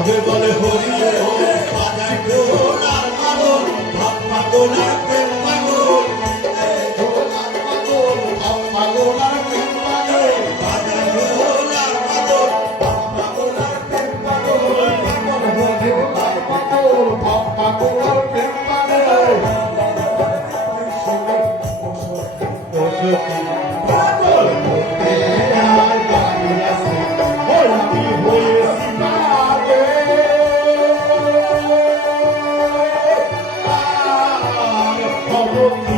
তবে বলে হরি হরি বাজায় ঢোল আর পাগল ভাব পাগল আর প্রেম পাগল ঢোল আর পাগল ভাব পাগল আর প্রেম পাগল বাজায় ঢোল আর পাগল ভাব পাগল আর প্রেম পাগল পাগল হরে আর পাগল ভাব পাগল আর প্রেম পাগল পাগল হতে আর বাড়ি আসে হরি হয়েছি মাগে আর খবর